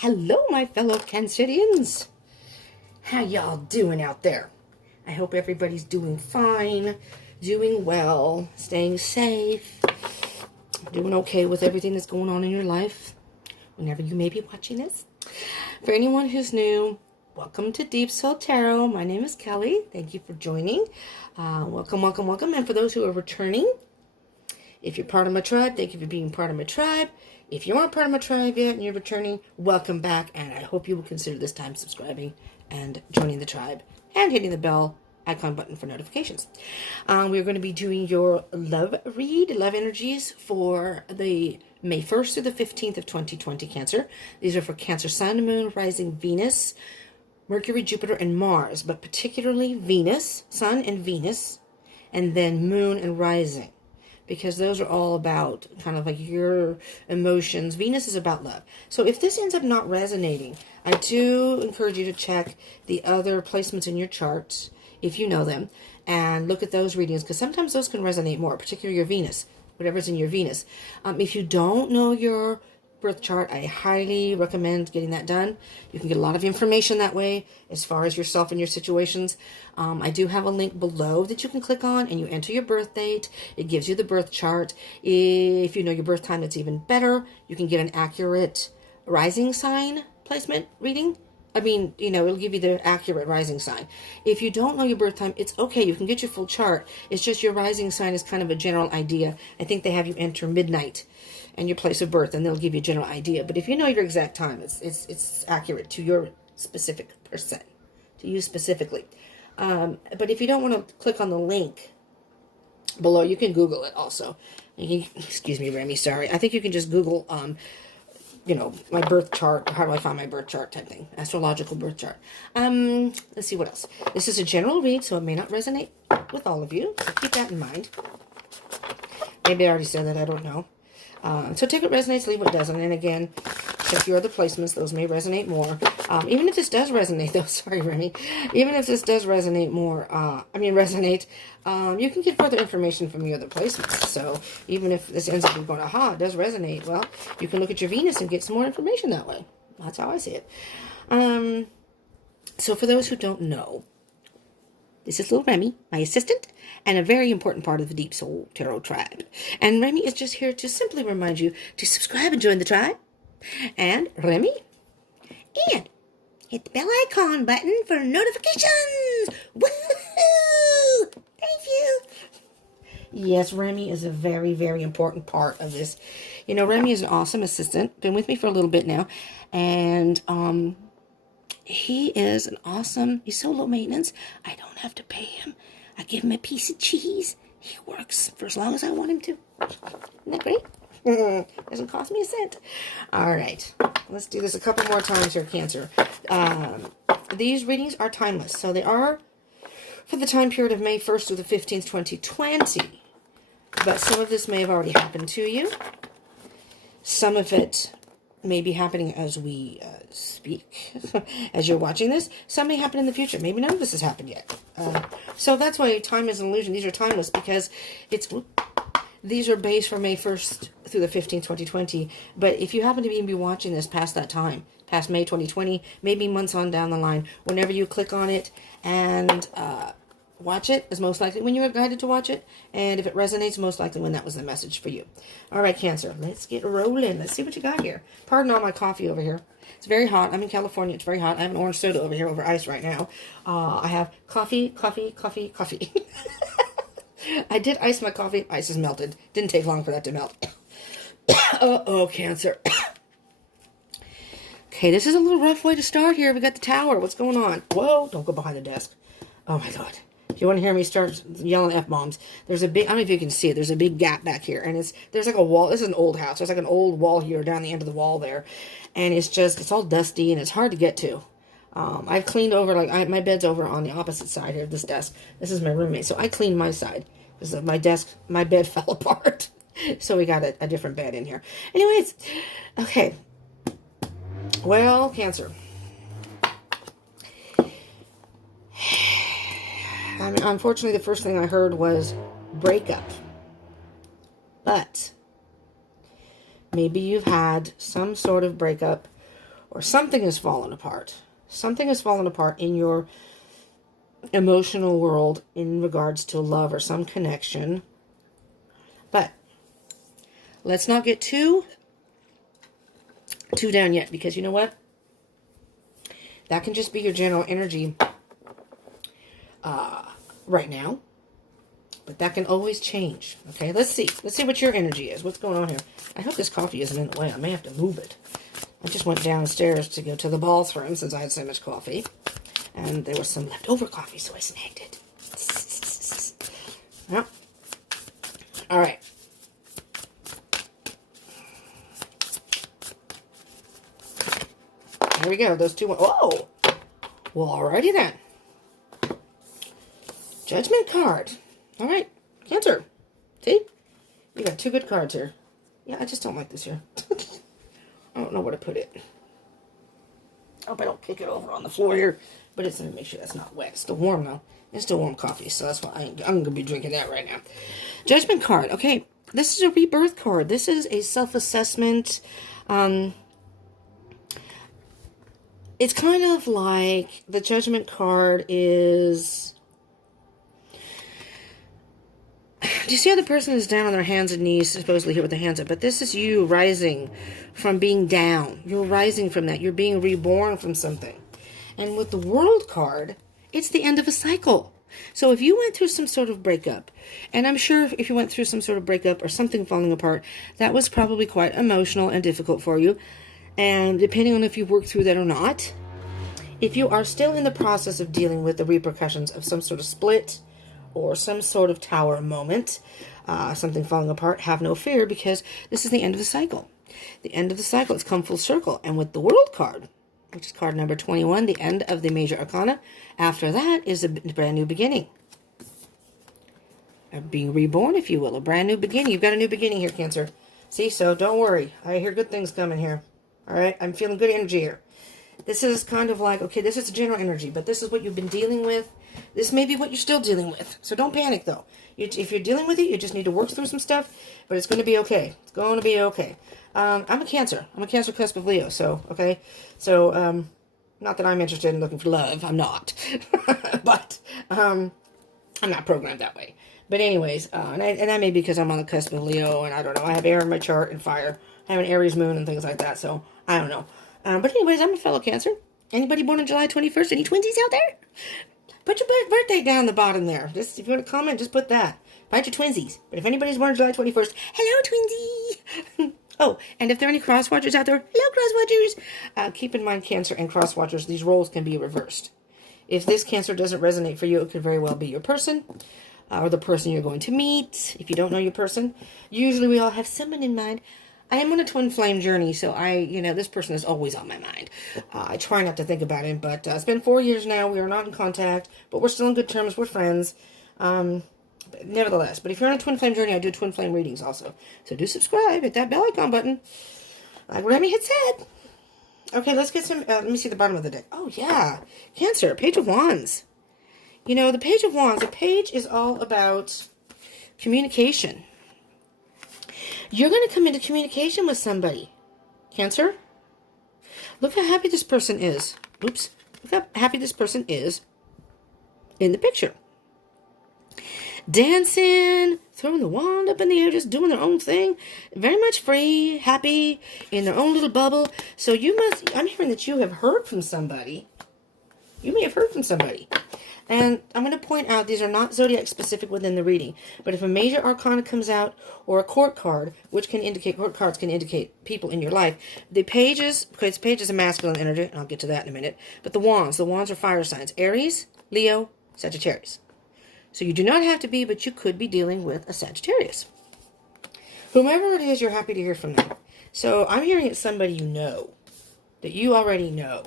Hello, my fellow Cancerians. How y'all doing out there? I hope everybody's doing fine, doing well, staying safe, doing okay with everything that's going on in your life, whenever you may be watching this. For anyone who's new, welcome to Deep Soul Tarot. My name is Kelly. Thank you for joining. Welcome, welcome, welcome. And for those who are returning, if you're part of my tribe, thank you for being part of my tribe. If you aren't part of my tribe yet and you're returning, welcome back. And I hope you will consider this time subscribing and joining the tribe and hitting the bell icon button for notifications. We're going to be doing your love read, love energies for the May 1st through the 15th of 2020 Cancer. These are for Cancer, Sun, Moon, Rising, Venus, Mercury, Jupiter, and Mars, but particularly Venus, Sun and Venus, and then Moon and Rising, because those are all about kind of like your emotions. Venus is about love. So if this ends up not resonating, I do encourage you to check the other placements in your charts, if you know them, and look at those readings, because sometimes those can resonate more, particularly your Venus, whatever's in your Venus. If you don't know your birth chart, I highly recommend getting that done. You can get a lot of information that way as far as yourself and your situations. I do have a link below that you can click on, and you enter your birth date. It gives you the birth chart. If you know your birth time, it's even better. You can get an accurate rising sign placement reading. It'll give you the accurate rising sign. If you don't know your birth time, it's okay. You can get your full chart. It's just your rising sign is kind of a general idea. I think they have you enter midnight and your place of birth, and they'll give you a general idea. But if you know your exact time, it's accurate to your specific person, to you specifically. But if you don't want to click on the link below, you can Google it also. Excuse me, Remy, sorry. I think you can just Google my birth chart, how do I find my birth chart type thing, astrological birth chart. Let's see what else. This is a general read, so it may not resonate with all of you, so keep that in mind. Maybe I already said that, I don't know. So take what resonates, leave what doesn't, and again, check your other placements, those may resonate more. Even if this does resonate, though, sorry, Remy, even if this does resonate more, you can get further information from your other placements. So even if this ends up being going, aha, it does resonate, well, you can look at your Venus and get some more information that way. That's how I see it. So for those who don't know, this is little Remy, my assistant, and a very important part of the Deep Soul Tarot tribe. And Remy is just here to simply remind you to subscribe and join the tribe. And Remy, and hit the bell icon button for notifications. Woohoo! Thank you. Yes, Remy is a very, very important part of this. You know, Remy is an awesome assistant. Been with me for a little bit now. And he is an awesome, he's so low maintenance, I don't have to pay him. I give him a piece of cheese. He works for as long as I want him to. Isn't that great? Doesn't cost me a cent. All right. Let's do this a couple more times here, Cancer. These readings are timeless. So they are for the time period of May 1st through the 15th, 2020. But some of this may have already happened to you. Some of it may be happening as we speak, as you're watching this. Some may happen in the future. Maybe none of this has happened yet. So that's why time is an illusion. These are timeless because these are based for May 1st through the 15th, 2020. But if you happen to be watching this past that time, past May 2020, maybe months on down the line, whenever you click on it and watch it, is most likely when you are guided to watch it. And if it resonates, most likely when that was the message for you. All right, Cancer, let's get rolling. Let's see what you got here. Pardon all my coffee over here. It's very hot. I'm in California. It's very hot. I have an orange soda over here over ice right now. I have coffee. I did ice my coffee. Ice is melted. Didn't take long for that to melt. Uh-oh, Cancer. Okay, this is a little rough way to start here. We got the tower. What's going on? Whoa, don't go behind the desk. Oh, my God. If you want to hear me start yelling F-bombs, there's a big, I don't know if you can see it, there's a big gap back here, and there's like a wall. This is an old house. There's like an old wall here down the end of the wall there, and it's all dusty, and it's hard to get to. I've cleaned over, my bed's over on the opposite side here of this desk. This is my roommate, so I cleaned my side, because my bed fell apart, so we got a different bed in here. Anyways, okay, well, Cancer. Unfortunately, the first thing I heard was breakup. But maybe you've had some sort of breakup or something has fallen apart. Something has fallen apart in your emotional world in regards to love or some connection. But let's not get too down yet, because you know what? That can just be your general energy right now. But that can always change. Okay, let's see. Let's see what your energy is. What's going on here? I hope this coffee isn't in the way. I may have to move it. I just went downstairs to go to the bathroom since I had so much coffee. And there was some leftover coffee, so I snagged it. Well, all right. Here we go. Those two. Oh! Well, alrighty then. Judgment card. All right. Cancer. See? You got two good cards here. Yeah, I just don't like this here. I don't know where to put it. I hope I don't kick it over on the floor here. But it's going to make sure that's not wet. It's still warm, though. It's still warm coffee, so that's why I'm going to be drinking that right now. Judgment card. Okay, this is a rebirth card. This is a self-assessment. It's kind of like the Judgment card is... Do you see how the person is down on their hands and knees, supposedly here with their hands up? But this is you rising from being down. You're rising from that. You're being reborn from something. And with the World card, it's the end of a cycle. So if you went through some sort of breakup, and I'm sure if you went through some sort of breakup or something falling apart, that was probably quite emotional and difficult for you. And depending on if you worked through that or not, if you are still in the process of dealing with the repercussions of some sort of split or some sort of tower moment, something falling apart, have no fear, because this is the end of the cycle. The end of the cycle. It's come full circle. And with the World card, which is card number 21, the end of the major arcana. After that is a brand new beginning. Being reborn, if you will. A brand new beginning. You've got a new beginning here, Cancer. See, so don't worry. I hear good things coming here. All right? I'm feeling good energy here. This is kind of like, okay, this is a general energy, but this is what you've been dealing with. This may be what you're still dealing with. So don't panic, though. If you're dealing with it, you just need to work through some stuff, but it's going to be okay. It's going to be okay. I'm a Cancer. I'm a Cancer cusp of Leo, so, okay? So, not that I'm interested in looking for love. I'm not. But, I'm not programmed that way. But anyways, and that may be because I'm on the cusp of Leo, and I don't know. I have air in my chart and fire. I have an Aries moon and things like that, so I don't know. But anyways, I'm a fellow Cancer. Anybody born on July 21st? Any twinsies out there? Put your birthday down the bottom there. Just if you want to comment, just put that. Write your twinsies. But if anybody's born on July 21st, hello, twinsy. Oh, and if there are any cross-watchers out there, hello, cross-watchers. Keep in mind, Cancer and cross-watchers, these roles can be reversed. If this Cancer doesn't resonate for you, it could very well be your person, or the person you're going to meet, if you don't know your person. Usually we all have someone in mind. I am on a twin flame journey, so this person is always on my mind. I try not to think about it, but it's been 4 years now. We are not in contact, but we're still in good terms. We're friends. Nevertheless, but if you're on a twin flame journey, I do twin flame readings also. So do subscribe, hit that bell icon button, like Remy had said. Okay, let's get some, let me see the bottom of the deck. Oh, yeah. Cancer, Page of Wands. You know, the Page of Wands, the page is all about communication. You're going to come into communication with somebody, Cancer. Look how happy this person is. Oops. Look how happy this person is in the picture. Dancing, throwing the wand up in the air, just doing their own thing. Very much free, happy, in their own little bubble. So I'm hearing that you have heard from somebody. You may have heard from somebody. And I'm going to point out, these are not zodiac specific within the reading. But if a major arcana comes out, or a court card, which can indicate, court cards can indicate people in your life. The pages, because page is a masculine energy, and I'll get to that in a minute. But the wands are fire signs. Aries, Leo, Sagittarius. So you do not have to be, but you could be dealing with a Sagittarius. Whomever it is, you're happy to hear from them. So I'm hearing it's somebody you know, that you already know.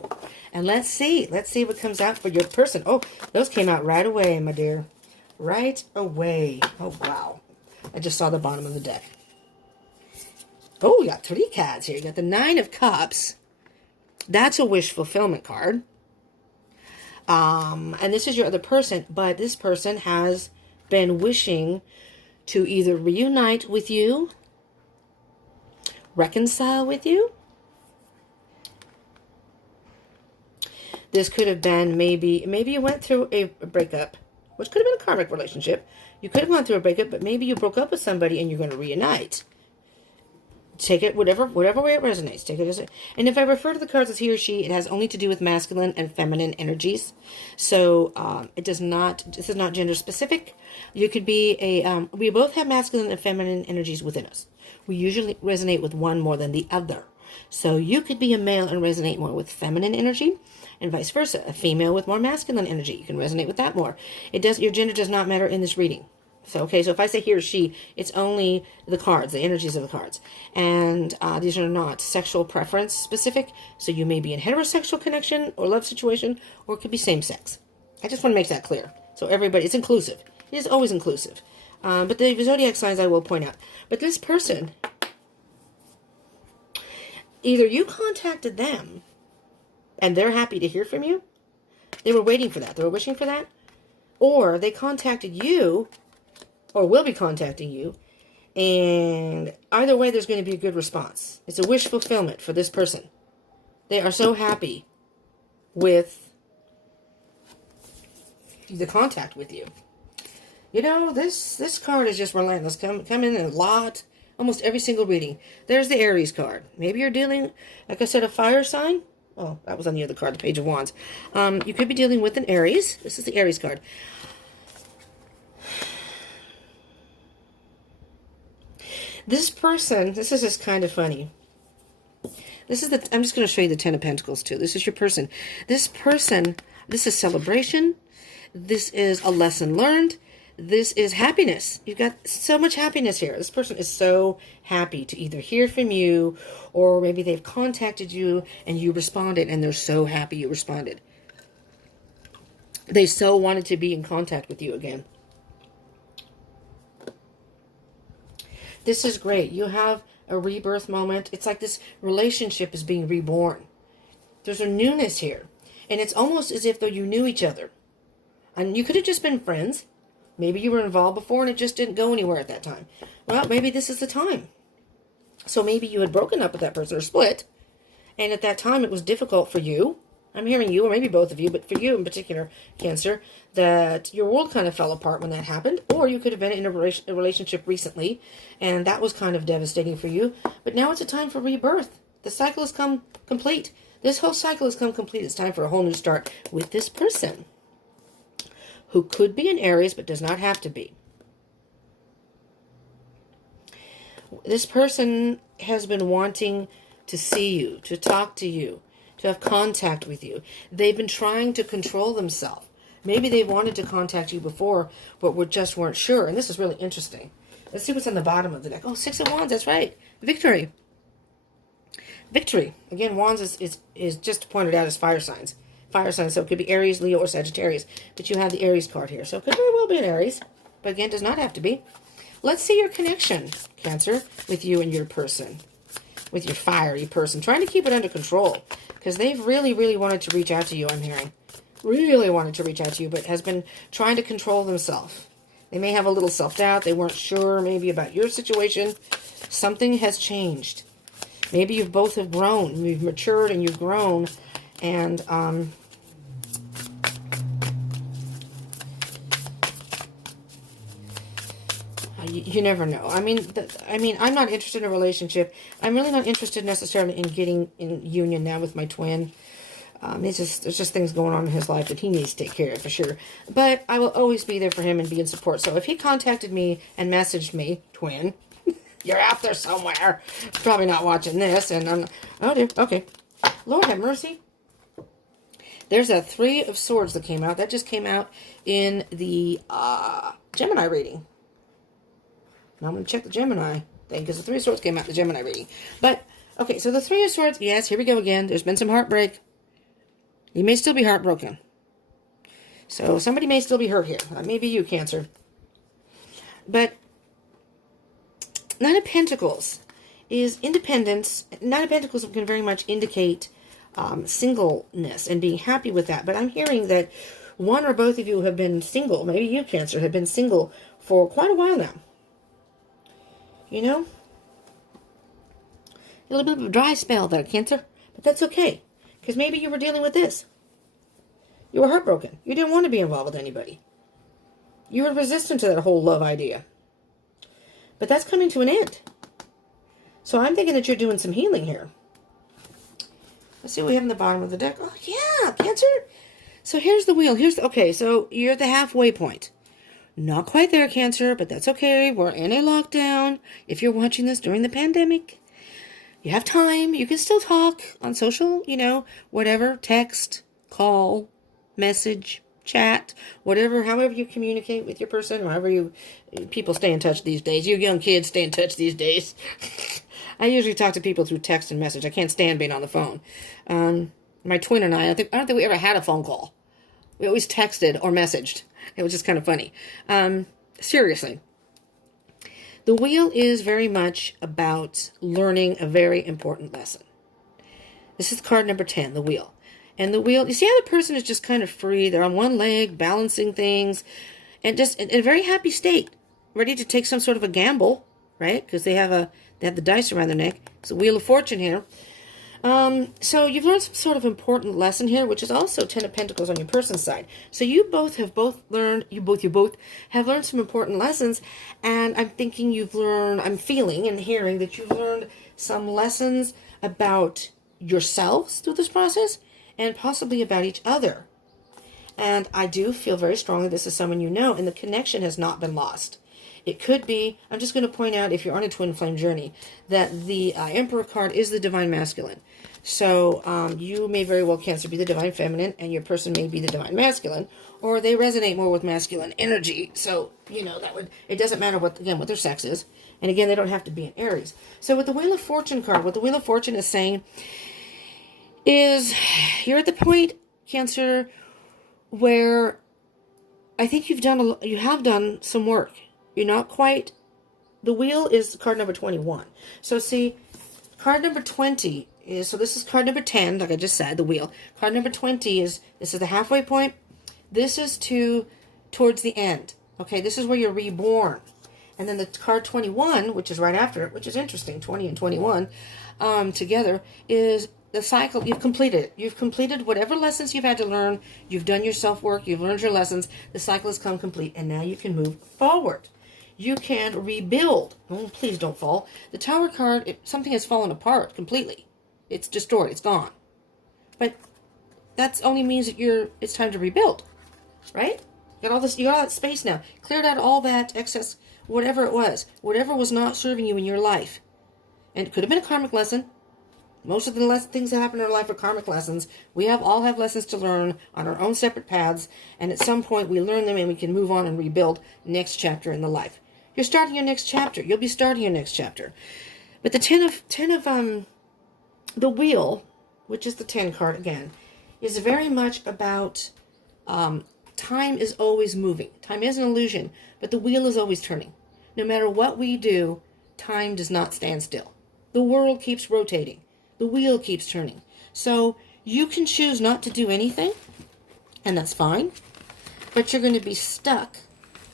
And let's see what comes out for your person. Oh, those came out right away, my dear. Right away. Oh, wow. I just saw the bottom of the deck. Oh, you got 3 cards here. You got the 9 of Cups. That's a wish fulfillment card. And this is your other person, but this person has been wishing to either reunite with you, reconcile with you, This could have been maybe you went through a breakup, which could have been a karmic relationship. You could have gone through a breakup, but maybe you broke up with somebody and you're going to reunite. Take it whatever way it resonates. Take it as and if I refer to the cards as he or she, it has only to do with masculine and feminine energies. So this is not gender specific. You could be we both have masculine and feminine energies within us. We usually resonate with one more than the other. So you could be a male and resonate more with feminine energy, and vice versa. A female with more masculine energy, you can resonate with that more. Your gender does not matter in this reading. So if I say he or she, it's only the cards, the energies of the cards. And these are not sexual preference specific. So you may be in heterosexual connection or love situation, or it could be same sex. I just want to make that clear. So everybody, it's inclusive. It is always inclusive. But the zodiac signs I will point out. But this person, either you contacted them and they're happy to hear from you. They were waiting for that. They were wishing for that. Or they contacted you or will be contacting you. And either way, there's going to be a good response. It's a wish fulfillment for this person. They are so happy with the contact with you. You know, this card is just relentless. Come in a lot. Almost every single reading. There's the Aries card. Maybe you're dealing, like I said, a fire sign. Oh, that was on the other card, the Page of Wands. You could be dealing with an Aries. This is the Aries card. This person, this is just kind of funny. I'm just going to show you the Ten of Pentacles too. This is your person. This person, this is celebration. This is a lesson learned. This is happiness. You've got so much happiness here. This person is so happy to either hear from you, or maybe they've contacted you and you responded and they're so happy you responded. They so wanted to be in contact with you again. This is great. You have a rebirth moment. It's like this relationship is being reborn. There's a newness here. And it's almost as if though you knew each other. And you could have just been friends. Maybe you were involved before and it just didn't go anywhere at that time. Well, maybe this is the time. So maybe you had broken up with that person or split. And at that time it was difficult for you. I'm hearing you, or maybe both of you, but for you in particular, Cancer, that your world kind of fell apart when that happened. Or you could have been in a relationship recently, and that was kind of devastating for you. But now it's a time for rebirth. The cycle has come complete. This whole cycle has come complete. It's time for a whole new start with this person, who could be an Aries, but does not have to be. This person has been wanting to see you, to talk to you, to have contact with you. They've been trying to control themselves. Maybe they wanted to contact you before, but just weren't sure. And this is really interesting. Let's see what's on the bottom of the deck. Oh, Six of Wands, that's right. Victory. Victory. Again, Wands is just pointed out as fire signs. Fire signs, so it could be Aries, Leo, or Sagittarius. But you have the Aries card here. So it could very well be an Aries. But again, does not have to be. Let's see your connection, Cancer, with you and your person. With your fiery person. Trying to keep it under control. Because they've really, really wanted to reach out to you, I'm hearing. Really wanted to reach out to you, but has been trying to control themselves. They may have a little self-doubt. They weren't sure maybe about your situation. Something has changed. Maybe you both have grown. You've matured and you've grown. And you never know. I mean, I'm not interested in a relationship. I'm really not interested necessarily in getting in union now with my twin. There's just things going on in his life that he needs to take care of for sure. But I will always be there for him and be in support. So if he contacted me and messaged me, twin, you're out there somewhere. Probably not watching this. And I'm, oh dear, okay. Lord have mercy. There's a Three of Swords that came out. That just came out in the Gemini reading. Now I'm going to check the Gemini thing, because the Three of Swords came out in the Gemini reading. But, okay, so the Three of Swords, yes, here we go again. There's been some heartbreak. You may still be heartbroken. So somebody may still be hurt here. Maybe you, Cancer. But Nine of Pentacles is independence. Nine of Pentacles can very much indicate singleness and being happy with that. But I'm hearing that one or both of you have been single. Maybe you, Cancer, have been single for quite a while now. You know? A little bit of a dry spell there, Cancer. But that's okay. Because maybe you were dealing with this. You were heartbroken. You didn't want to be involved with anybody. You were resistant to that whole love idea. But that's coming to an end. So I'm thinking that you're doing some healing here. Let's see what we have in the bottom of the deck. Oh, yeah, Cancer. So here's the wheel. Okay, so you're at the halfway point. Not quite there, Cancer, but that's okay. We're in a lockdown. If you're watching this during the pandemic, you have time. You can still talk on social, whatever, text, call, message, chat, whatever, however you communicate with your person, however people stay in touch these days. You young kids stay in touch these days. I usually talk to people through text and message. I can't stand being on the phone. My twin and I don't think we ever had a phone call. We always texted or messaged. It was just kind of funny. Seriously. The wheel is very much about learning a very important lesson. This is card number 10, the wheel. And the wheel, you see how the person is just kind of free. They're on one leg, balancing things, and just in a very happy state, ready to take some sort of a gamble, right? Because they have the dice around their neck. It's a wheel of fortune here. So you've learned some sort of important lesson here, which is also 10 of Pentacles on your person's side. So you both have learned some important lessons, and I'm thinking I'm feeling and hearing that you've learned some lessons about yourselves through this process, and possibly about each other. And I do feel very strongly this is someone you know, and the connection has not been lost. It could be, I'm just going to point out, if you're on a twin flame journey, that the Emperor card is the divine masculine. So you may very well, Cancer, be the divine feminine, and your person may be the divine masculine, or they resonate more with masculine energy. So, it doesn't matter what their sex is. And again, they don't have to be an Aries. So with the Wheel of Fortune card, what the Wheel of Fortune is saying is you're at the point, Cancer, where I think you have done some work. You're not quite. The wheel is card number 21. So see, card number 20 is, so this is card number 10, like I just said, the wheel. Card number 20 this is the halfway point. This is towards the end. Okay, this is where you're reborn. And then the card 21, which is right after it, which is interesting, 20 and 21 together, is the cycle. You've completed it. You've completed whatever lessons you've had to learn. You've done your self-work. You've learned your lessons. The cycle has come complete, and now you can move forward. You can rebuild. Oh, please don't fall. The Tower card, something has fallen apart completely. It's destroyed. It's gone. But that only means that it's time to rebuild, right? You got all that space now. Cleared out all that excess, whatever it was. Whatever was not serving you in your life. And it could have been a karmic lesson. Most of the things that happen in our life are karmic lessons. We all have lessons to learn on our own separate paths, and at some point we learn them and we can move on and rebuild next chapter in the life. You're starting your next chapter. You'll be starting your next chapter. But the 10 of the wheel, which is the 10 card again, is very much about time is always moving. Time is an illusion, but the wheel is always turning. No matter what we do, time does not stand still. The world keeps rotating. The wheel keeps turning. So you can choose not to do anything, and that's fine, but you're going to be stuck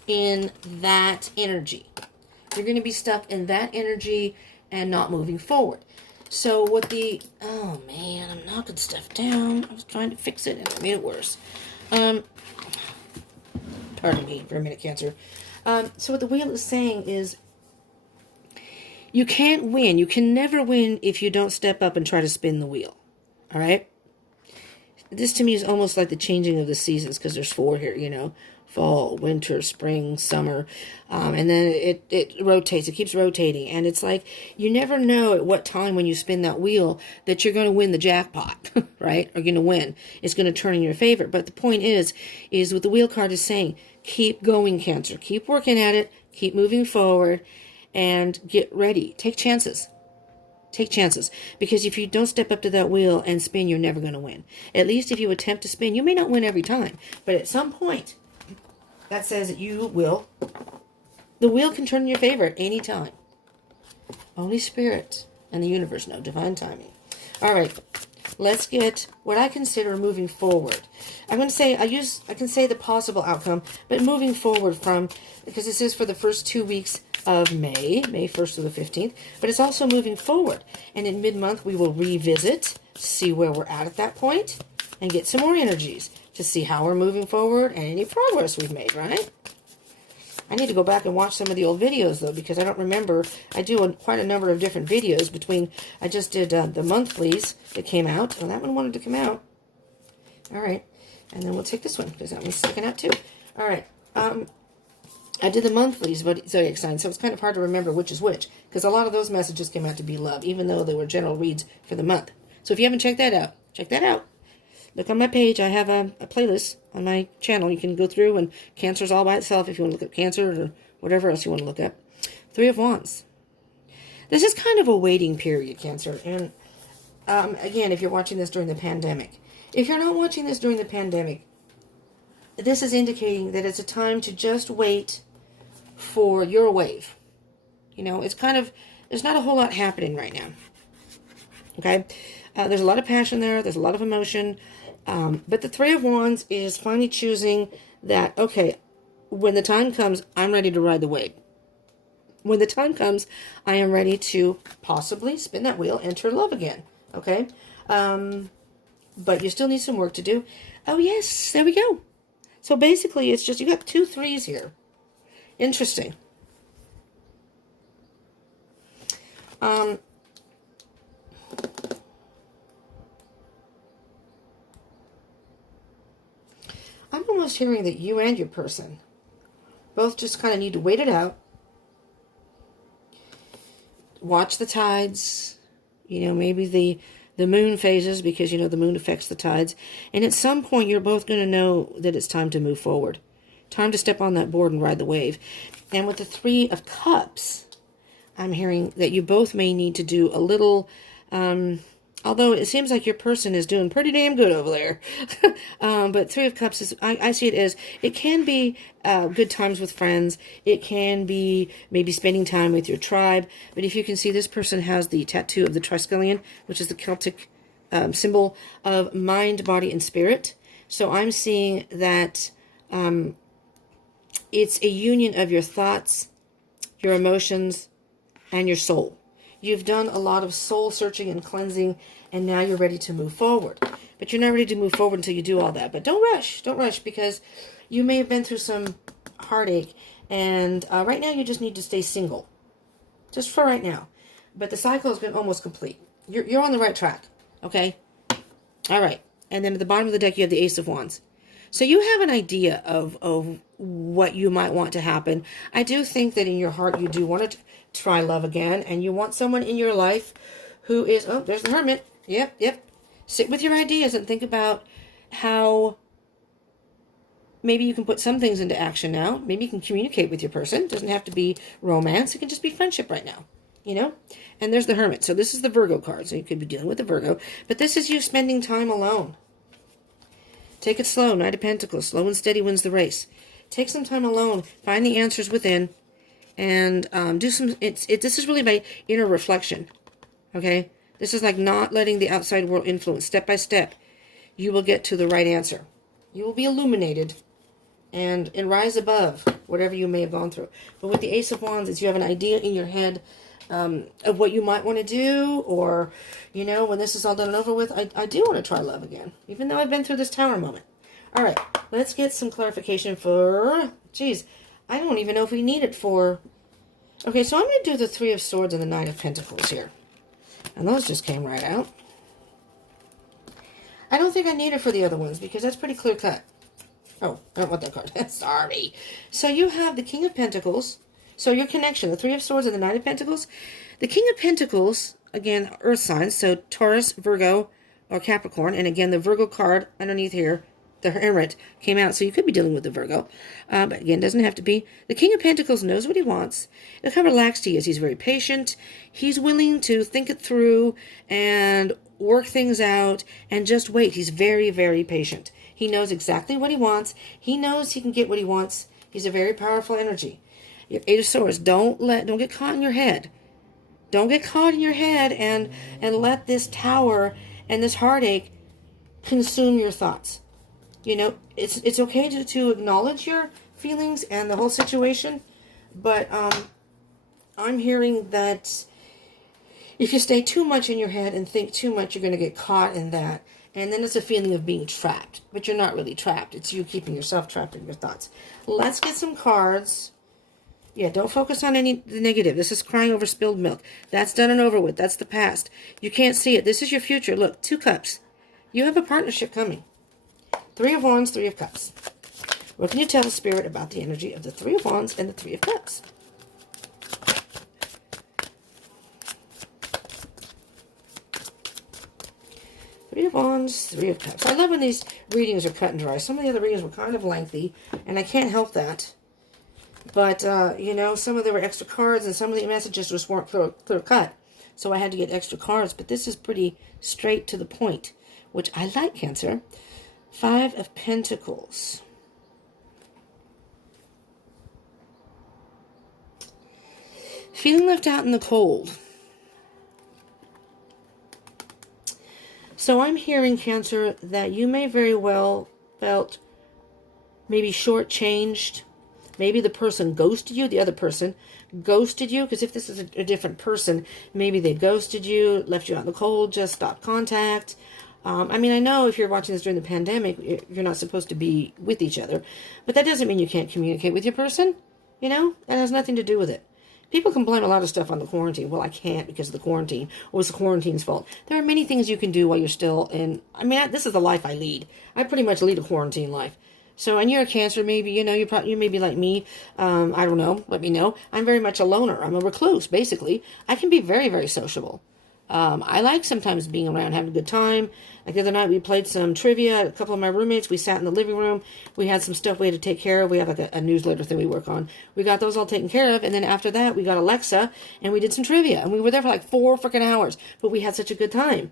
in that energy. You're going to be stuck in that energy and not moving forward. So oh man, I'm knocking stuff down. I was trying to fix it and I made it worse. Pardon me for a minute, Cancer. So what the wheel is saying is you can't win. You can never win if you don't step up and try to spin the wheel. All right? This to me is almost like the changing of the seasons, because there's 4 here, fall, winter, spring, summer, and then it rotates. It keeps rotating, and it's like you never know at what time when you spin that wheel that you're going to win the jackpot, right? Or going to win. It's going to turn in your favor. But the point is what the wheel card is saying, keep going, Cancer. Keep working at it. Keep moving forward, and get ready. Take chances. Take chances, because if you don't step up to that wheel and spin, you're never going to win. At least if you attempt to spin, you may not win every time, but at some point, that says that you will. The wheel can turn in your favor at any time. Only Spirit and the universe know divine timing. All right, let's get what I consider moving forward. I'm going to say, I can say the possible outcome, but moving forward because this is for the first 2 weeks of May 1st to the 15th, but it's also moving forward. And in mid-month, we will revisit, see where we're at that point, and get some more energies to see how we're moving forward and any progress we've made, right? I need to go back and watch some of the old videos, though, because I don't remember. I do quite a number of different videos between, I just did the monthlies that came out. Well, that one wanted to come out. All right. And then we'll take this one, because that one's sticking out, too. All right. I did the monthlies, but zodiac signs, so it's kind of hard to remember which is which, because a lot of those messages came out to be love, even though they were general reads for the month. So if you haven't checked that out, check that out. Look on my page. I have a playlist on my channel. You can go through, and Cancer's all by itself if you want to look up Cancer or whatever else you want to look up. Three of Wands. This is kind of a waiting period, Cancer. And again, if you're watching this during the pandemic. If you're not watching this during the pandemic, this is indicating that it's a time to just wait for your wave. You know, it's kind of, there's not a whole lot happening right now. Okay? There's a lot of passion there. There's a lot of emotion. But the Three of Wands is finally choosing that, okay, when the time comes, I'm ready to ride the wave. When the time comes, I am ready to possibly spin that wheel, enter love again. Okay? But you still need some work to do. Oh, yes. There we go. So basically, it's just, you got 2 threes here. Interesting. I'm almost hearing that you and your person both just kind of need to wait it out. Watch the tides. You know, maybe the moon phases, because, you know, the moon affects the tides. And at some point, you're both going to know that it's time to move forward. Time to step on that board and ride the wave. And with the Three of Cups, I'm hearing that you both may need to do a little, although it seems like your person is doing pretty damn good over there. But Three of Cups is, I see it as, it can be good times with friends. It can be maybe spending time with your tribe. But if you can see, this person has the tattoo of the triskelion, which is the Celtic symbol of mind, body, and spirit. So I'm seeing that it's a union of your thoughts, your emotions, and your soul. You've done a lot of soul searching and cleansing, and now you're ready to move forward. But you're not ready to move forward until you do all that. But don't rush. Don't rush, because you may have been through some heartache, and right now you just need to stay single. Just for right now. But the cycle has been almost complete. You're on the right track. Okay? All right. And then at the bottom of the deck, you have the Ace of Wands. So you have an idea of what you might want to happen. I do think that in your heart you do want to try love again, and you want someone in your life who is, oh, there's the Hermit. Yep. Sit with your ideas and think about how maybe you can put some things into action now. Maybe you can communicate with your person. It doesn't have to be romance. It can just be friendship right now, you know? And there's the Hermit. So this is the Virgo card. So you could be dealing with the Virgo. But this is you spending time alone. Take it slow. Knight of Pentacles. Slow and steady wins the race. Take some time alone. Find the answers within. And do some, this is really my inner reflection. Okay? This is like not letting the outside world influence. Step by step, you will get to the right answer. You will be illuminated and rise above whatever you may have gone through. But with the Ace of Wands, it's you have an idea in your head of what you might want to do, or, you know, when this is all done and over with, I do want to try love again, even though I've been through this Tower moment. All right, let's get some clarification for, geez, I don't even know if we need it for, okay, so I'm going to do the Three of Swords and the Nine of Pentacles here. And those just came right out. I don't think I need it for the other ones, because that's pretty clear cut. Oh, I don't want that card. Sorry. So you have the King of Pentacles. So your connection, the Three of Swords and the Nine of Pentacles. The King of Pentacles, again, earth signs. So Taurus, Virgo, or Capricorn. And again, the Virgo card underneath here, the Hermit, came out. So you could be dealing with the Virgo. But again, doesn't have to be. The King of Pentacles knows what he wants. Look how relaxed he is. He's very patient. He's willing to think it through and work things out and just wait. He's very, very patient. He knows exactly what he wants. He knows he can get what he wants. He's a very powerful energy. Your Eight of Swords, don't get caught in your head. Don't get caught in your head and let this tower and this heartache consume your thoughts. You know, it's okay to acknowledge your feelings and the whole situation, but I'm hearing that if you stay too much in your head and think too much, you're going to get caught in that. And then it's a feeling of being trapped. But you're not really trapped. It's you keeping yourself trapped in your thoughts. Let's get some cards. Yeah, don't focus on the negative. This is crying over spilled milk. That's done and over with. That's the past. You can't see it. This is your future. Look, 2 cups. You have a partnership coming. 3 of Wands, 3 of Cups. What can you tell the Spirit about the energy of the 3 of Wands and the 3 of Cups? Three of Wands, 3 of Cups. I love when these readings are cut and dry. Some of the other readings were kind of lengthy, and I can't help that. But, you know, some of them were extra cards, and some of the messages just weren't clear cut. So I had to get extra cards, but this is pretty straight to the point, which I like, Cancer. 5 of Pentacles. Feeling left out in the cold. So I'm hearing, Cancer, that you may very well felt maybe shortchanged. Maybe the person ghosted you, the other person ghosted you, because if this is a different person, maybe they ghosted you, left you out in the cold, just stopped contact. I mean, I know if you're watching this during the pandemic, you're not supposed to be with each other, but that doesn't mean you can't communicate with your person, you know? That has nothing to do with it. People can blame a lot of stuff on the quarantine. Well, I can't because of the quarantine. Or it's the quarantine's fault. There are many things you can do while you're still in... I mean, this is the life I lead. I pretty much lead a quarantine life. So, and you're a Cancer, maybe, you know, you may be like me. I don't know. Let me know. I'm very much a loner. I'm a recluse, basically. I can be very, very sociable. I like sometimes being around, having a good time. Like the other night, we played some trivia. A couple of my roommates, we sat in the living room. We had some stuff we had to take care of. We have like a newsletter thing we work on. We got those all taken care of. And then after that, we got Alexa and we did some trivia. And we were there for like 4 freaking hours. But we had such a good time.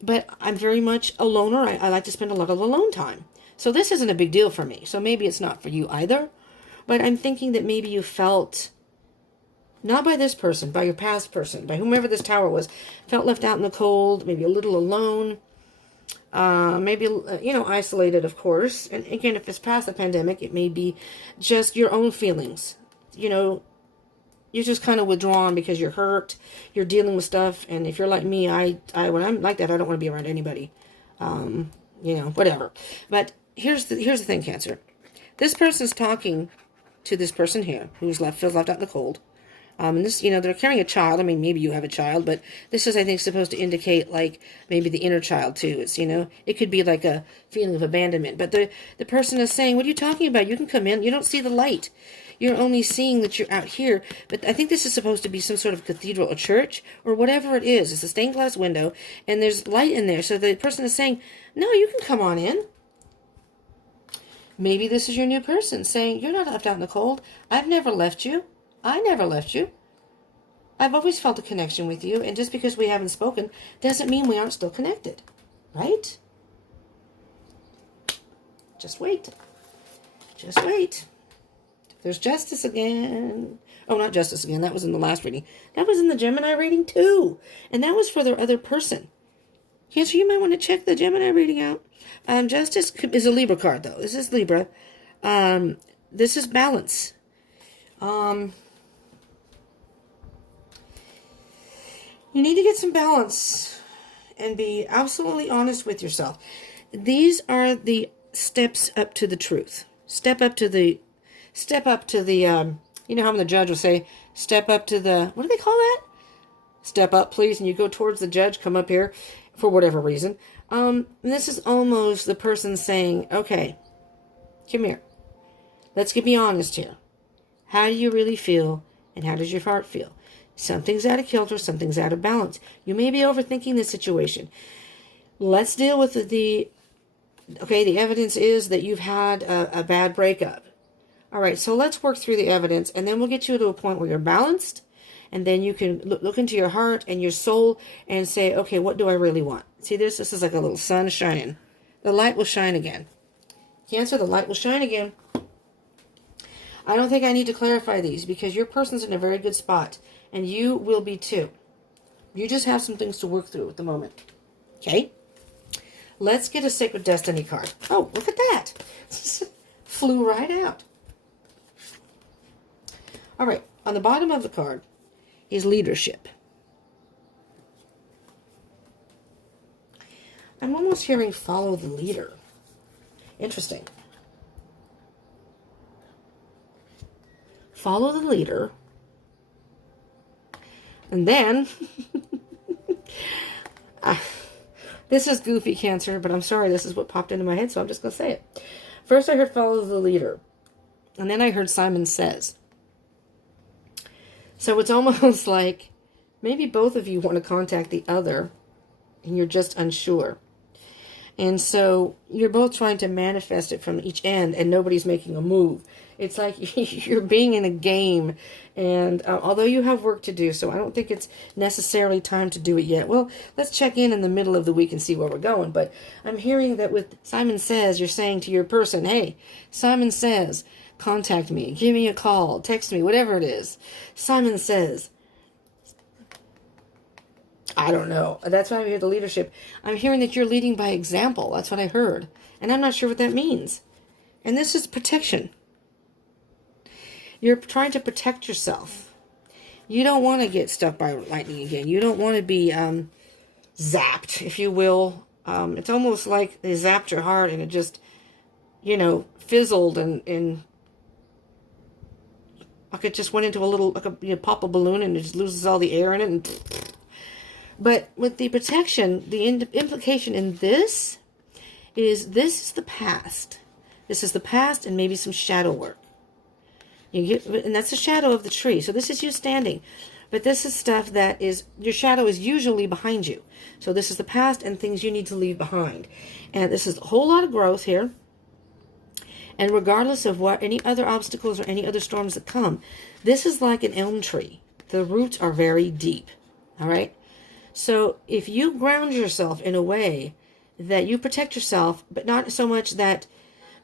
But I'm very much a loner. I like to spend a lot of alone time. So this isn't a big deal for me. So maybe it's not for you either. But I'm thinking that maybe you felt... not by this person, by your past person, by whomever this tower was, felt left out in the cold, maybe a little alone, maybe, you know, isolated, of course. And again, if it's past the pandemic, it may be just your own feelings. You know, you're just kind of withdrawn because you're hurt, you're dealing with stuff. And if you're like me, when I'm like that, I don't want to be around anybody. You know, whatever. But here's the thing, Cancer. This person's talking to this person here who's feels left out in the cold. And this, you know, they're carrying a child. I mean, maybe you have a child, but this is, I think, supposed to indicate, like, maybe the inner child, too. It's, you know, it could be like a feeling of abandonment. But the person is saying, what are you talking about? You can come in. You don't see the light. You're only seeing that you're out here. But I think this is supposed to be some sort of cathedral or church or whatever it is. It's a stained glass window, and there's light in there. So the person is saying, no, you can come on in. Maybe this is your new person saying, you're not left out in the cold. I've never left you. I never left you. I've always felt a connection with you, and just because we haven't spoken doesn't mean we aren't still connected, right? Just wait. Just wait. There's justice again. Oh, not justice again. That was in the last reading. That was in the Gemini reading too, and that was for their other person. Cancer, you might want to check the Gemini reading out. Justice is a Libra card, though. This is Libra. This is balance. You need to get some balance and be absolutely honest with yourself. These are the steps up to the truth. Step up to the, you know how when the judge will say, step up to the, what do they call that? Step up, please. And you go towards the judge, come up here for whatever reason. And this is almost the person saying, okay, come here. Let's be honest here. How do you really feel? And how does your heart feel? Something's out of kilter, something's out of balance. You may be overthinking the situation. Let's deal with the evidence is that you've had a bad breakup. All right, so let's work through the evidence, and then we'll get you to a point where you're balanced, and then you can look into your heart and your soul and say, okay, what do I really want? See this? This is like a little sun shining. The light will shine again. Cancer, the light will shine again. I don't think I need to clarify these because your person's in a very good spot. And you will be too. You just have some things to work through at the moment. Okay? Let's get a Sacred Destiny card. Oh, look at that. Flew right out. All right. On the bottom of the card is leadership. I'm almost hearing follow the leader. Interesting. Follow the leader. And then, this is goofy, Cancer, but I'm sorry, this is what popped into my head, so I'm just going to say it. First I heard follow the leader. And then I heard Simon Says. So it's almost like maybe both of you want to contact the other and you're just unsure. And so you're both trying to manifest it from each end and nobody's making a move. It's like you're being in a game. And although you have work to do, so I don't think it's necessarily time to do it yet. Well, let's check in the middle of the week and see where we're going. But I'm hearing that with Simon Says, you're saying to your person, hey, Simon Says, contact me, give me a call, text me, whatever it is. Simon Says. I don't know. That's why I hear the leadership. I'm hearing that you're leading by example. That's what I heard. And I'm not sure what that means. And this is protection. You're trying to protect yourself. You don't want to get struck by lightning again. You don't want to be zapped, if you will. It's almost like they zapped your heart and it just, fizzled and like it just went into a little, like pop a balloon and it just loses all the air in it. But with the protection, the implication in this is the past. This is the past and maybe some shadow work. And that's the shadow of the tree. So this is you standing. But this is stuff that is, your shadow is usually behind you. So this is the past and things you need to leave behind. And this is a whole lot of growth here. And regardless of what any other obstacles or any other storms that come, this is like an elm tree. The roots are very deep. All right? So if you ground yourself in a way that you protect yourself, but not so much that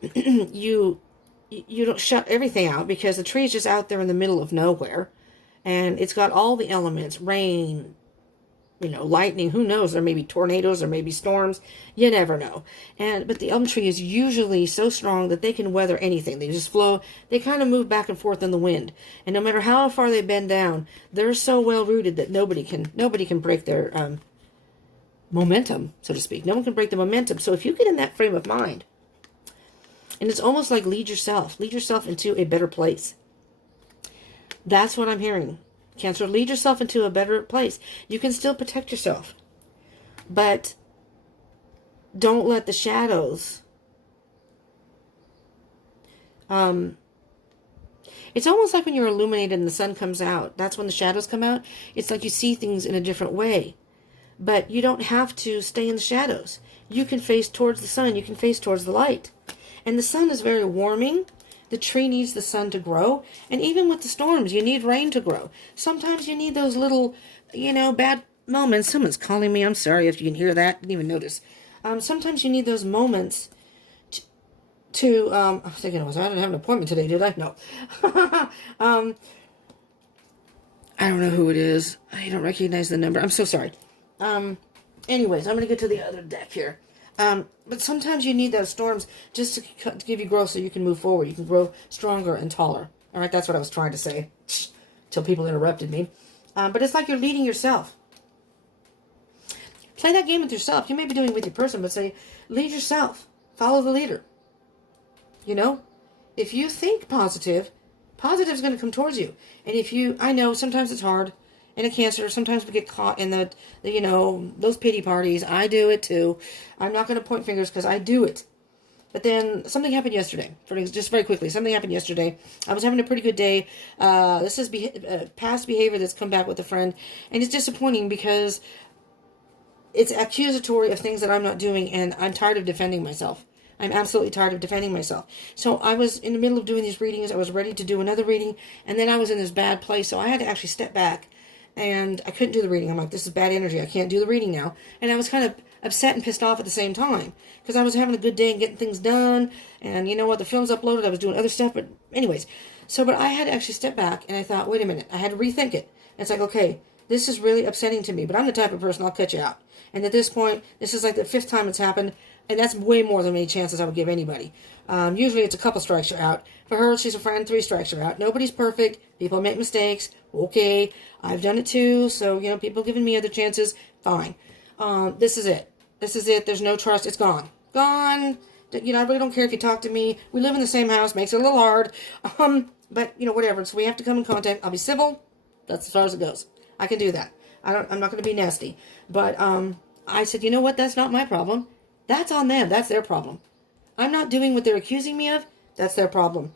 you don't shut everything out, because the tree is just out there in the middle of nowhere. And it's got all the elements, rain, lightning, who knows, there may be tornadoes, there may be storms, you never know. But the elm tree is usually so strong that they can weather anything. They just flow, they kind of move back and forth in the wind. And no matter how far they bend down, they're so well rooted that nobody can break their momentum, so to speak. No one can break the momentum. So if you get in that frame of mind, and it's almost like lead yourself into a better place. That's what I'm hearing. Cancer, lead yourself into a better place. You can still protect yourself. But don't let the shadows... It's almost like when you're illuminated and the sun comes out. That's when the shadows come out. It's like you see things in a different way. But you don't have to stay in the shadows. You can face towards the sun. You can face towards the light. And the sun is very warming. The tree needs the sun to grow. And even with the storms, you need rain to grow. Sometimes you need those little, bad moments. Someone's calling me. I'm sorry if you can hear that. Didn't even notice. Sometimes you need those moments to I was thinking, I didn't have an appointment today, did I? No. I don't know who it is. I don't recognize the number. I'm so sorry. Anyways, I'm going to get to the other deck here. But sometimes you need those storms just to give you growth so you can move forward. You can grow stronger and taller. All right, that's what I was trying to say till people interrupted me. But it's like you're leading yourself. Play that game with yourself. You may be doing it with your person, but say, lead yourself. Follow the leader. If you think positive, positive is going to come towards you. And I know sometimes it's hard. In a Cancer, sometimes we get caught in those pity parties. I do it too. I'm not going to point fingers because I do it. But then something happened yesterday. Just very quickly, something happened yesterday. I was having a pretty good day. This is past behavior that's come back with a friend. And it's disappointing because it's accusatory of things that I'm not doing. And I'm tired of defending myself. I'm absolutely tired of defending myself. So I was in the middle of doing these readings. I was ready to do another reading. And then I was in this bad place. So I had to actually step back. And I couldn't do the reading. I'm like, this is bad energy. I can't do the reading now. And I was kind of upset and pissed off at the same time. Because I was having a good day and getting things done. And you know what? The film's uploaded. I was doing other stuff. But anyways. But I had to actually step back. And I thought, wait a minute. I had to rethink it. And it's like, okay, this is really upsetting to me. But I'm the type of person, I'll cut you out. And at this point, this is like the 5th time it's happened. And that's way more than many chances I would give anybody. Usually it's a couple strikes you're out. For her, she's a friend, 3 strikes you're out. Nobody's perfect. People make mistakes. Okay. I've done it too. So, people giving me other chances. Fine. This is it. This is it. There's no trust. It's gone. Gone. You know, I really don't care if you talk to me. We live in the same house. Makes it a little hard. But, you know, whatever. So we have to come in contact. I'll be civil. That's as far as it goes. I can do that. I'm not going to be nasty. But I said, you know what? That's not my problem. That's on them. That's their problem. I'm not doing what they're accusing me of. That's their problem.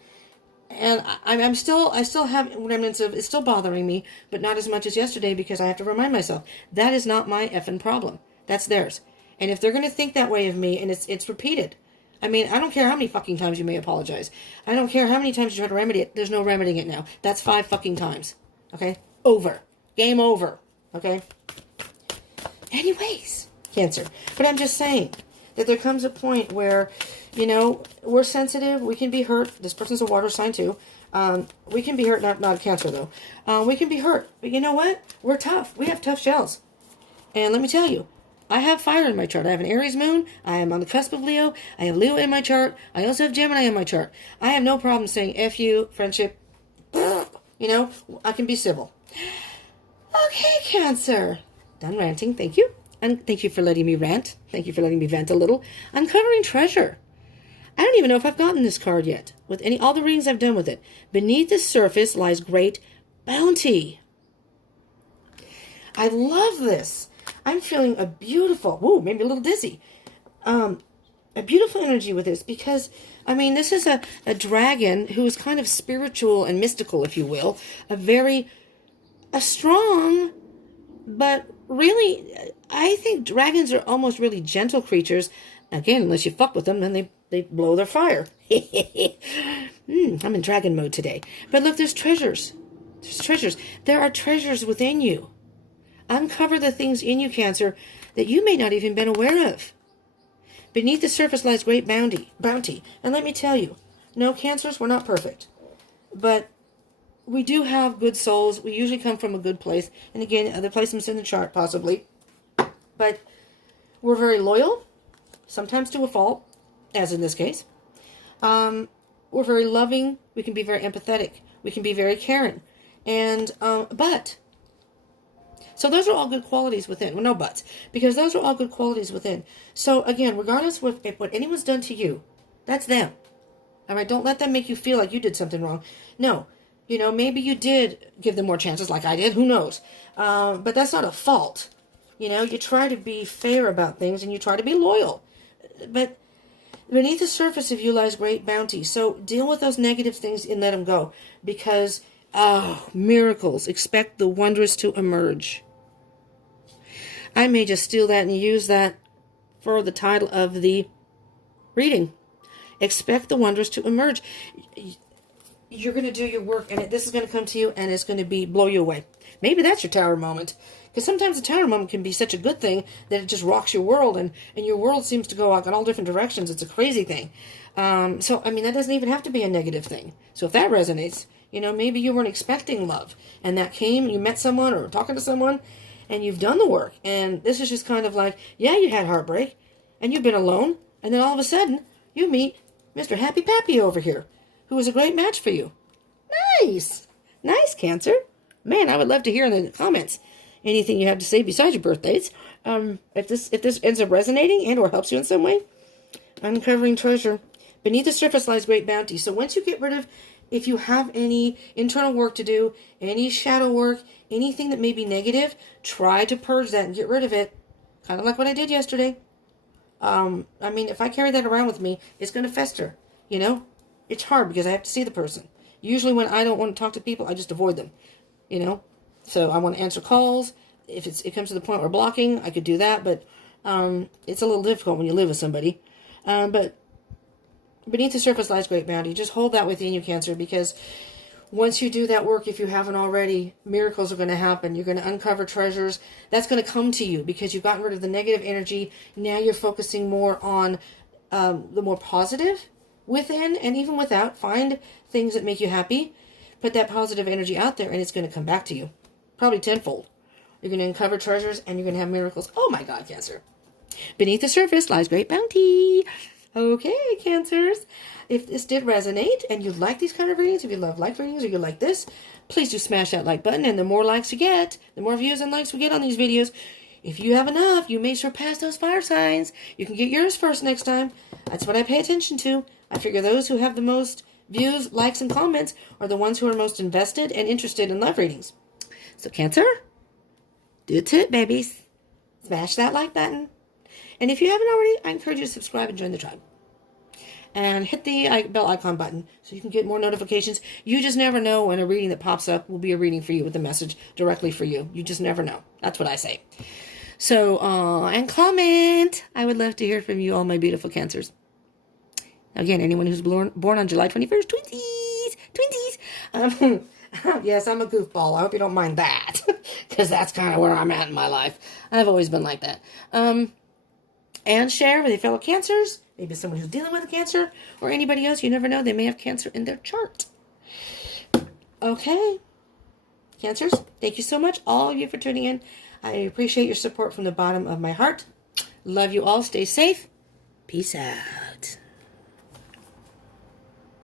And I still have remnants of, it's still bothering me, but not as much as yesterday because I have to remind myself, that is not my effing problem. That's theirs. And if they're going to think that way of me, and it's repeated. I mean, I don't care how many fucking times you may apologize. I don't care how many times you try to remedy it. There's no remedying it now. That's 5 fucking times. Okay? Over. Game over. Okay? Anyways, Cancer. But I'm just saying that there comes a point where, you know, we're sensitive. We can be hurt. This person's a water sign too. We can be hurt. Not Cancer though. We can be hurt. But you know what? We're tough. We have tough shells. And let me tell you, I have fire in my chart. I have an Aries moon. I am on the cusp of Leo. I have Leo in my chart. I also have Gemini in my chart. I have no problem saying F you, friendship. You know, I can be civil. Okay, Cancer. Done ranting. Thank you. And thank you for letting me rant. Thank you for letting me vent a little. Uncovering treasure. I don't even know if I've gotten this card yet. With all the readings I've done with it. Beneath the surface lies great bounty. I love this. I'm feeling a beautiful, whoa, maybe a little dizzy, a beautiful energy with this because, I mean, this is a dragon who is kind of spiritual and mystical, if you will, a strong, but really, I think dragons are almost really gentle creatures. Again, unless you fuck with them, then they blow their fire. I'm in dragon mode today. But look, there's treasures. There's treasures. There are treasures within you. Uncover the things in you, Cancer, that you may not even been aware of. Beneath the surface lies great bounty. And let me tell you, no, Cancers, we're not perfect. But we do have good souls. We usually come from a good place. And again, other placements in the chart, possibly. But we're very loyal, sometimes to a fault, as in this case. We're very loving. We can be very empathetic. We can be very caring. And, so those are all good qualities within. Well, no buts. Because those are all good qualities within. So, again, regardless of what anyone's done to you, that's them. All right? Don't let them make you feel like you did something wrong. No. You know, maybe you did give them more chances like I did. Who knows? But that's not a fault. You know, you try to be fair about things and you try to be loyal. But beneath the surface of you lies great bounty. So deal with those negative things and let them go. Because, miracles. Expect the wondrous to emerge. I may just steal that and use that for the title of the reading. Expect the wondrous to emerge. You're going to do your work, and this is going to come to you, and it's going to blow you away. Maybe that's your tower moment. Because sometimes the tower moment can be such a good thing that it just rocks your world, and your world seems to go out in all different directions. It's a crazy thing. So, I mean, that doesn't even have to be a negative thing. So if that resonates, you know, maybe you weren't expecting love, and that came, you met someone or talking to someone, and you've done the work. And this is just kind of like, yeah, you had heartbreak, and you've been alone, and then all of a sudden, you meet Mr. Happy Pappy over here, who is a great match for you. Nice. Nice, Cancer. Man, I would love to hear in the comments anything you have to say besides your birthdays. If this ends up resonating and or helps you in some way. Uncovering treasure. Beneath the surface lies great bounty. So once you get rid of, if you have any internal work to do, any shadow work, anything that may be negative, try to purge that and get rid of it. Kind of like what I did yesterday. I mean, if I carry that around with me, it's going to fester, you know? It's hard because I have to see the person. Usually when I don't want to talk to people, I just avoid them, you know? So I want to answer calls. If it comes to the point where blocking, I could do that, but it's a little difficult when you live with somebody. But beneath the surface lies great bounty. Just hold that within you, Cancer, because once you do that work, if you haven't already, miracles are going to happen. You're going to uncover treasures. That's going to come to you because you've gotten rid of the negative energy. Now you're focusing more on the more positive within and even without. Find things that make you happy. Put that positive energy out there and it's going to come back to you. Probably tenfold. You're going to uncover treasures and you're going to have miracles. Oh my God, Cancer. Beneath the surface lies great bounty. Okay, Cancers. If this did resonate and you like these kind of readings, if you love like readings or you like this, please do smash that like button. And the more likes you get, the more views and likes we get on these videos, If you have enough, you may surpass those fire signs. You can get yours first next time. That's what I pay attention to. I figure those who have the most views, likes, and comments are the ones who are most invested and interested in love readings. So Cancer, do it to it, babies. Smash that like button. And if you haven't already, I encourage you to subscribe and join the tribe. And hit the bell icon button so you can get more notifications. You just never know when a reading that pops up will be a reading for you with a message directly for you. You just never know. That's what I say. So, and comment. I would love to hear from you, all my beautiful Cancers. Again, anyone who's born on July 21st, twinsies. Yes, I'm a goofball. I hope you don't mind that, because that's kind of where I'm at in my life. I've always been like that. And share with your fellow Cancers. Maybe someone who's dealing with a Cancer, or anybody else. You never know. They may have Cancer in their chart. Okay. Cancers, thank you so much, all of you, for tuning in. I appreciate your support from the bottom of my heart. Love you all. Stay safe. Peace out.